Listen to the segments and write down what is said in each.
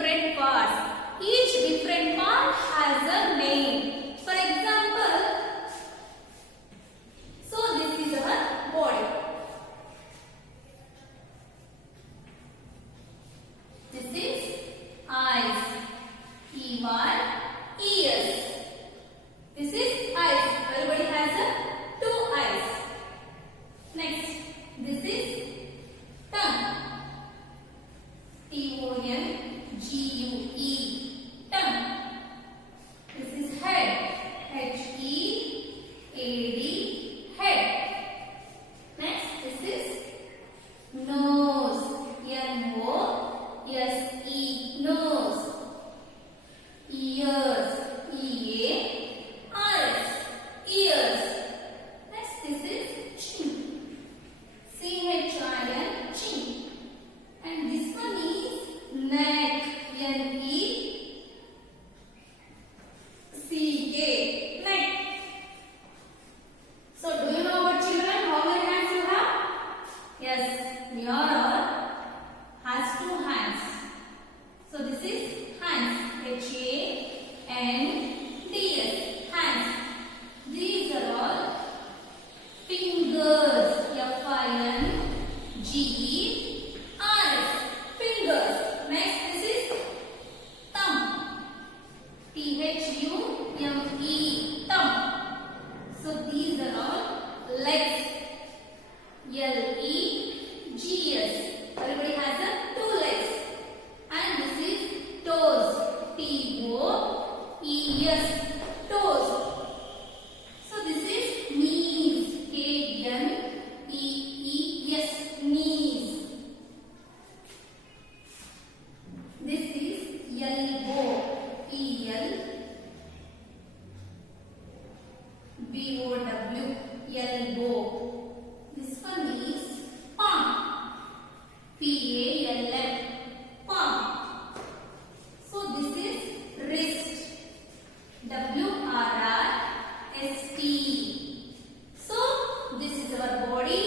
different parts. Each different part has a name. For example, so this is our body. This is eyes. E1, ears. This is eyes. Everybody has two eyes. Next, this is tongue. Tongue. Tongue. This is head. Head. Head. Next, this is nose. Nose. Nose. Ears. Ears. Next, this is chin. Chin. And this one is neck. Neck. So, do you know about children? How many hands you have? Yes, we are all has two hands. So, this is hands. Hands. These are all fingers. Fingers. Fingers. Next, this is thumb. Thumb. So these are all legs. Legs. Everybody has two legs. And this is toes. Toes. So this is knees. Knees. This is elbow. Elbow. This one is palm. Palm. So this is wrist. Wrist. So this is our body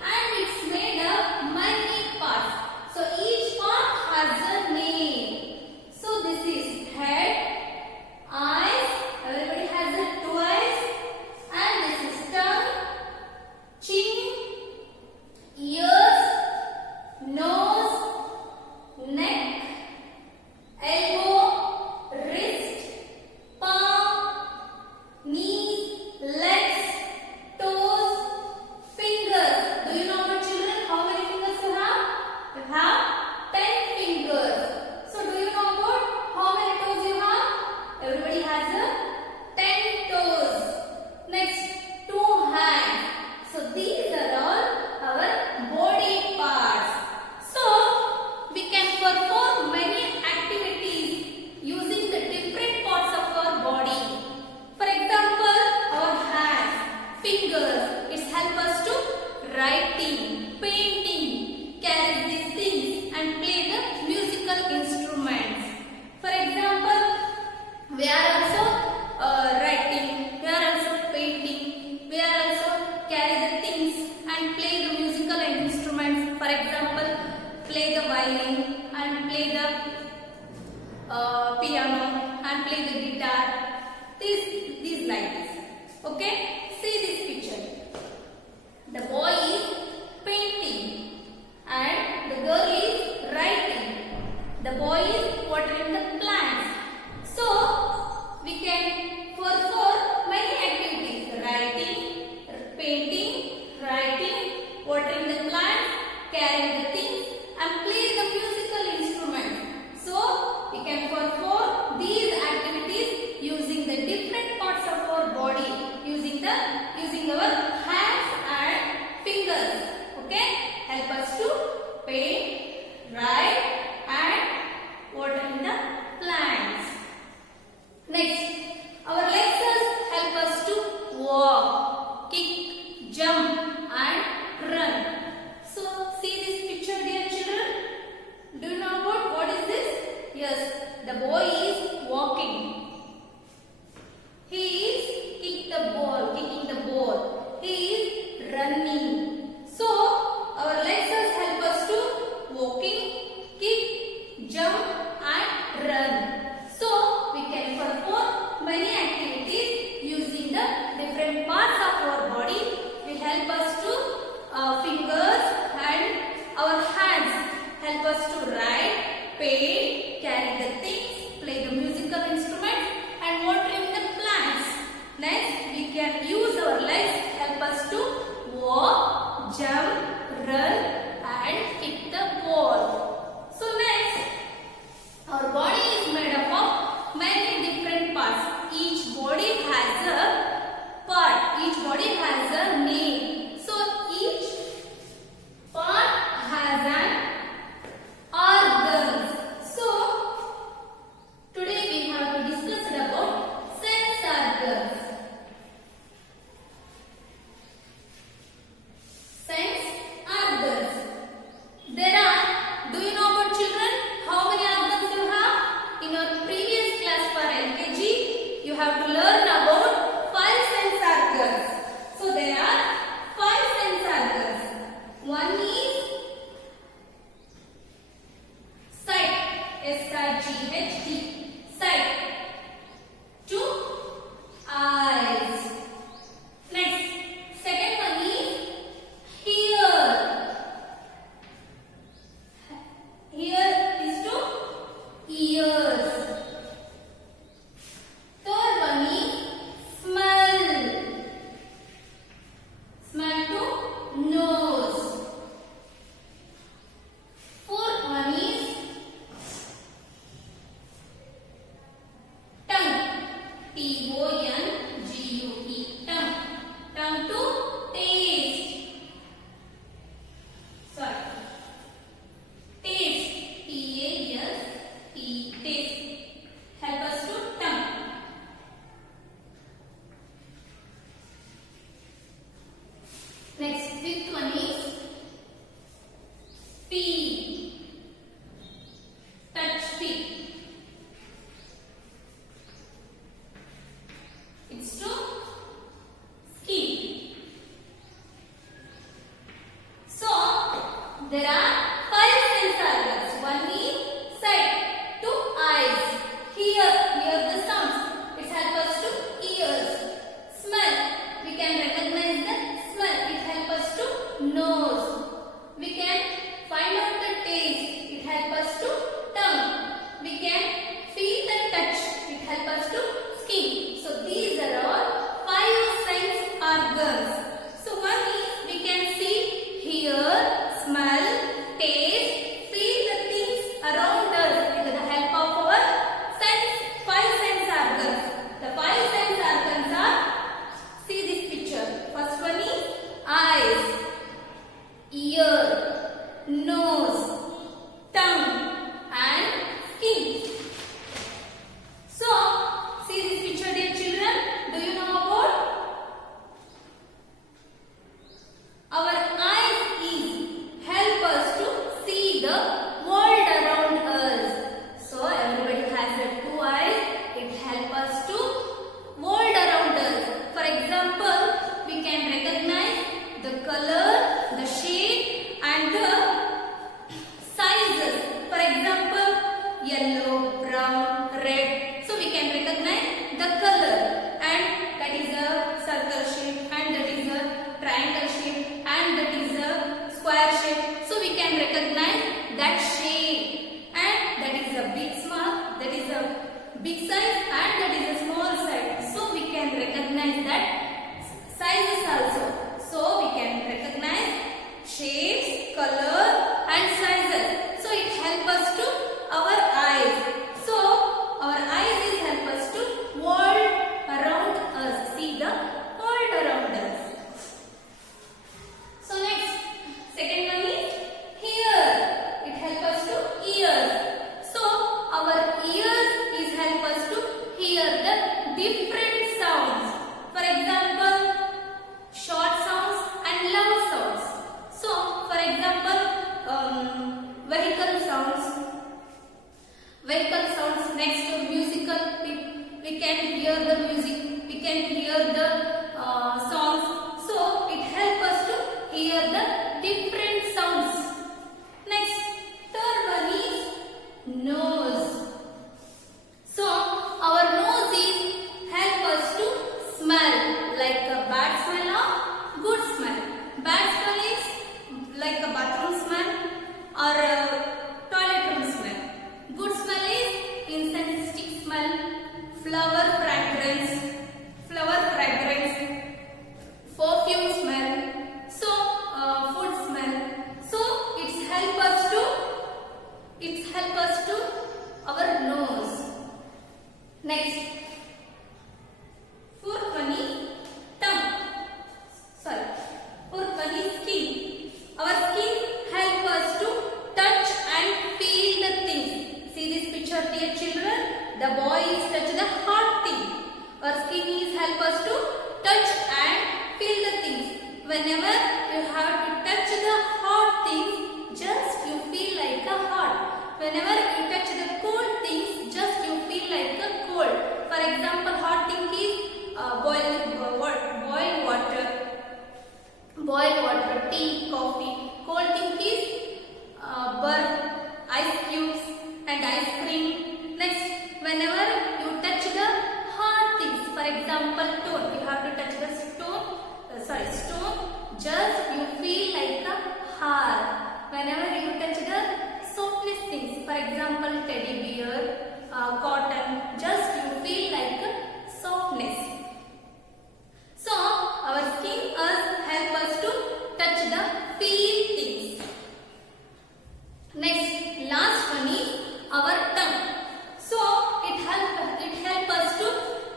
and it's made of many parts. So each part has a name. So this is head, eyes. Everybody has two eyes. And this is tongue, chin, ears, nose, neck, elbow, wrist, palm, knees, legs, toes, fingers. Do you know about children? How many fingers you have? You have 10 fingers. So do you know about how many toes you have? Everybody has 10 toes. Next, two hands. So these are all our body parts. So we can perform many activities using the different parts of our body. For example, our hands, fingers, it helps us to writing, painting, carry these things and play the musical instruments. For example, we are also writing, we are also painting, we are also carry the things and play the musical instruments. For example, play the violin and play the piano and play the guitar. These like this. Okay? See this picture. The boy is painting and the girl is writing. The boy is watering the plants. So we can perform many activities: writing, painting, watering the plants, carrying the things, and play the musical instruments. So we can perform these activities using the different parts of our body, using our hands and fingers. Okay, help us to paint, write, and watering the plants. Next, run. So we can perform many activities using the different parts of our body. Will help us to fingers and our hands help us to write, paint, carry the things, play the musical instruments and watering the plants. Next, we can use our legs help us to walk, jump, run and kick the ball. So next, our body is made up of many different parts. Each body has a part. Each body has a name. So each part has an organ. So today we have to discuss about sense organs. Sense organs. There are, do you know about children? How many organs you have? In your previous class for LKG, you have to learn about 5 sense organs. So there are 5 sense organs. One is sight, S-I-G-H-T, sight. 2, eyes. Next, second one is hear. Here is to ears. Third one is smell. Smell to nose. Fourth one is tongue. T-O-N-G-U-E. Tongue. Tongue to taste. Sorry. Taste. T-A-S-T. Taste. Help us to tongue. Next, fifth one is feet. Touch feet. It's to skin. So there are 5 sense organs. One is sight, 2 eyes, hear the sounds. It helps us to ears. Smell, we can recognize the smell. It helps us to nose. We can find out the taste. It helps us to tongue. We can feel the touch. It helps us to skin. So these are all 5 sense organs. So one is we can see, hear, smell, taste, feel the things around us with the help of our 5 sense organs. The 5 sense organs are, see this picture. First one is eyes, ear, nose, tongue and skin. So, see this picture dear children. Do you know about? Our eyes is help us to see the world around us. So everybody has the 2 eyes. It helps us to world around us. For example, we can recognize the color, the shape and the sizes. For example, yellow, brown, red. So we can recognize the color and that is a circle shape and that is a triangle shape and that is a square shape. So we can recognize that shape and that is a big small, that is a big size and that is a small size. So we can recognize that sizes also. So we can recognize shapes, color and sizes. So it helps us to our eyes. So our eyes is help us to world around us. See the world around us. So next, second one is hear. It helps us to ears. So our ears is help us to hear the different sounds. For example, short sounds and loud sounds. So for example, vehicle sounds. Vehicle sounds. Next to musical, we can hear the music. We can hear the songs. So it helps us to hear the different sounds. Next, third one is nose. dear children, the boy is touch the hot thing. Our skin is help us to touch and feel the things. Whenever you have to touch the hot things, just you feel like a hot. Whenever you touch the cold things, just you feel like a cold. For example, hot thing is boiled water, tea, coffee. Cold thing is burn, ice cubes and ice cream. Next, whenever you touch the hard things, for example, stone, you have to touch the stone, just you feel like a hard. Whenever you touch the softest things, for example, teddy bear, cotton, just you feel like a softness. So, our skin help us to touch the feel things. Next, last one is our tongue. So, it help us to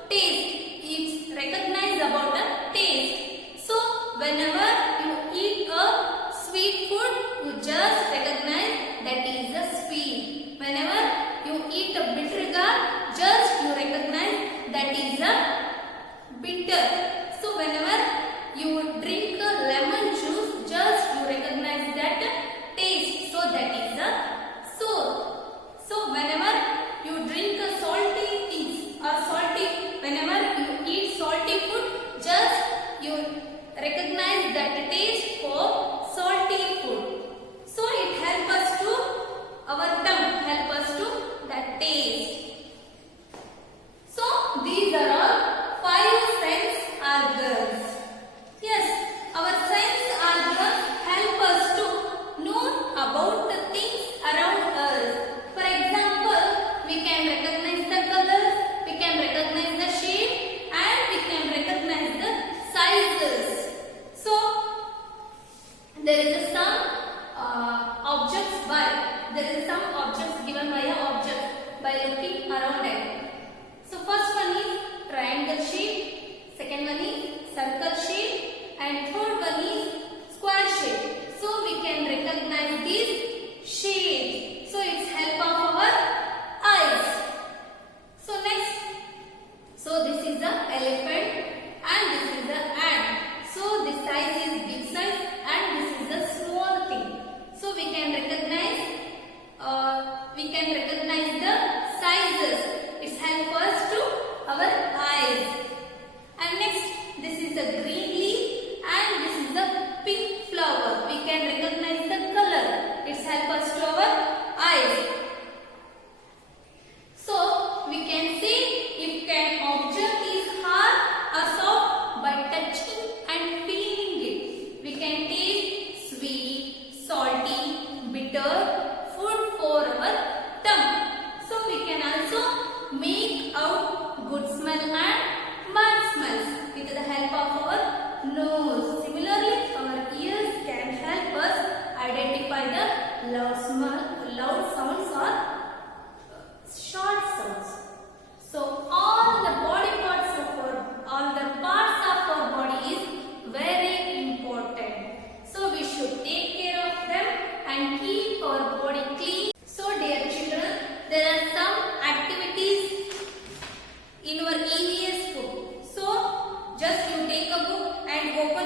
taste. It's recognize about the taste. So, whenever you eat a sweet food, you just recognize that is a sweet. Whenever you eat a bitter gourd, just you recognize that is a bitter. So, whenever you drink a lemon juice, just you recognize that taste. So, that is a sour. So, whenever you drink a salty things or whenever you eat salty food, just you recognize that taste for salty food. So, it help us to, our tongue help us to that taste. So, these are all 5 sense organs. Yes, our sense organs help us to know about the things around us. For example, we can recognize the colors, we can recognize the shape, and we can recognize the sizes. So, there is some objects given by an object by looking around it. So, first one is triangle shape, second one is circle shape, and third one is square shape. So, we can recognize these shapes. So, it's help of our eyes. So, next, so this is the elephant and this is the ant. So, this size is big size and this is the small thing. So, we can recognize the sizes. It's help us to our eyes. And next, this is the green leaf and this is the pink flower. We can recognize the color. It's help us to our eyes. So, we can see if an object is hard or soft by touching and feeling it. We can taste sweet, salty, bitter food for our tongue. So, we can also make out good smell and bad smells with the help of our nose. Similarly, our ears can help us identify the loud sounds or short sounds. So, all the parts of our body is very important. So, we should take care of them and keep our body clean. So, dear children, there are some activities in your EVS book. So, just you take a book and open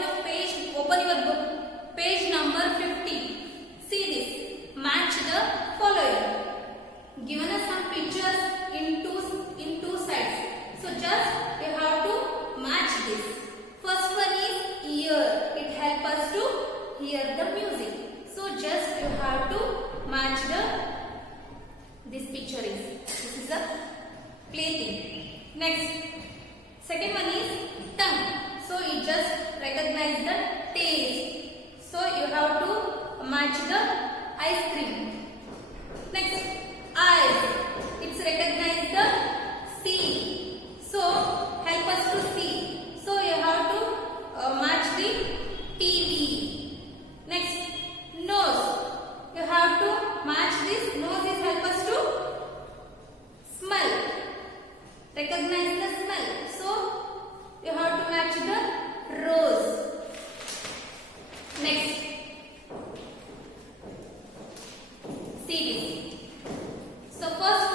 your book, page number 50. See this, match the following. Given us some pictures in two sides. So, just you have to match this. First one is ear. It helps us to hear the music. So, just you have to match this picture is. This is a plaything. Next, second one is tongue. So, you just recognize the taste. So, you have to match the ice cream. Next, eyes. It's recognize the see. So, help us to see. So, you have to match the TV. Next, nose. You have to match this. Nose is help us to smell. Recognize the smell. So, you have to match the rose. Next, see this. So, first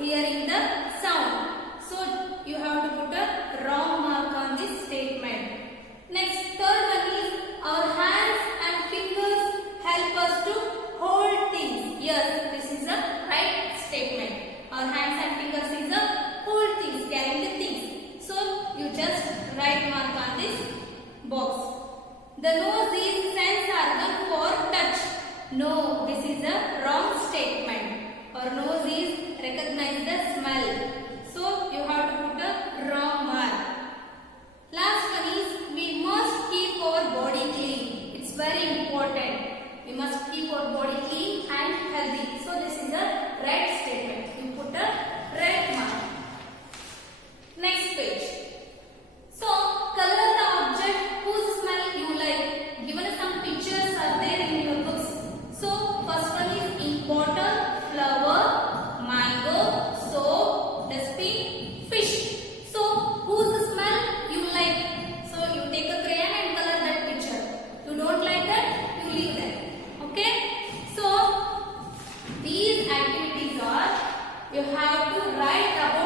hearing the sound. So you have to put a wrong mark on this statement. Next, third one is our hands and fingers help us to hold things. Yes, this is a right statement. Our hands and fingers is a hold things, carrying the things. So you just write mark on this box. The nose is sense organ for touch. No, this is a wrong statement. Our nose is recognize the smell. So you have to put a wrong mark. Last one is we must keep our body clean. It's very important. We must keep our body clean and healthy. So this is a right statement. You put a red mark. Next page. So color the object whose smell you like. Given some pictures are there in your books. So first one is ink bottle, flower, mango, soap, dustbin, fish. So whose smell you like? So you take a crayon and color that picture. You don't like that, you leave that. Okay? So these activities are you have to write about